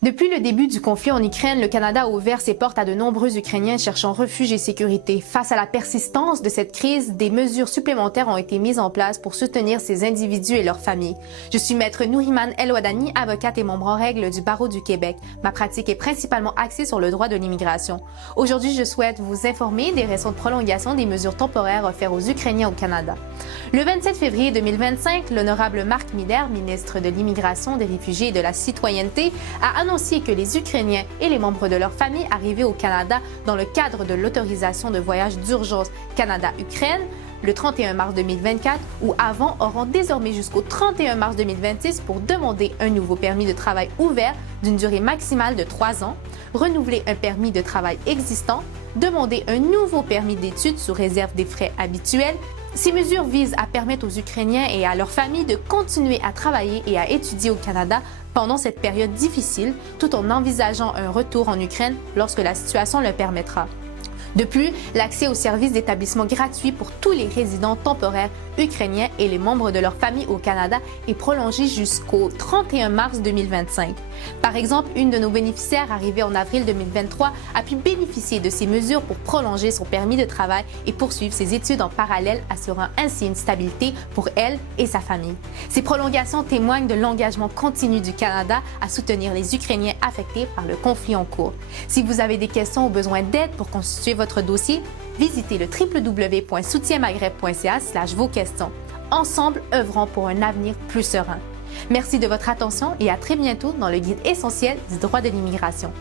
Depuis le début du conflit en Ukraine, le Canada a ouvert ses portes à de nombreux Ukrainiens cherchant refuge et sécurité. Face à la persistance de cette crise, des mesures supplémentaires ont été mises en place pour soutenir ces individus et leurs familles. Je suis maître Nouriman El-Wadani, avocate et membre en règle du Barreau du Québec. Ma pratique est principalement axée sur le droit de l'immigration. Aujourd'hui, je souhaite vous informer des récentes prolongations des mesures temporaires offertes aux Ukrainiens au Canada. Le 27 février 2025, l'honorable Marc Miller, ministre de l'Immigration, des Réfugiés et de la Citoyenneté, a annoncé que les Ukrainiens et les membres de leur famille arrivés au Canada dans le cadre de l'autorisation de voyage d'urgence Canada-Ukraine le 31 mars 2024 ou avant auront désormais jusqu'au 31 mars 2026 pour demander un nouveau permis de travail ouvert d'une durée maximale de 3 ans, renouveler un permis de travail existant, demander un nouveau permis d'études sous réserve des frais habituels. Ces mesures visent à permettre aux Ukrainiens et à leurs familles de continuer à travailler et à étudier au Canada pendant cette période difficile, tout en envisageant un retour en Ukraine lorsque la situation le permettra. De plus, l'accès aux services d'établissement gratuits pour tous les résidents temporaires ukrainiens et les membres de leur famille au Canada est prolongé jusqu'au 31 mars 2025. Par exemple, une de nos bénéficiaires arrivée en avril 2023 a pu bénéficier de ces mesures pour prolonger son permis de travail et poursuivre ses études en parallèle, assurant ainsi une stabilité pour elle et sa famille. Ces prolongations témoignent de l'engagement continu du Canada à soutenir les Ukrainiens affectés par le conflit en cours. Si vous avez des questions ou besoin d'aide pour constituer votre dossier, visitez le www.soutienmaghreb.ca/vos questions. Ensemble, œuvrons pour un avenir plus serein. Merci de votre attention et à très bientôt dans le guide essentiel du droit de l'immigration.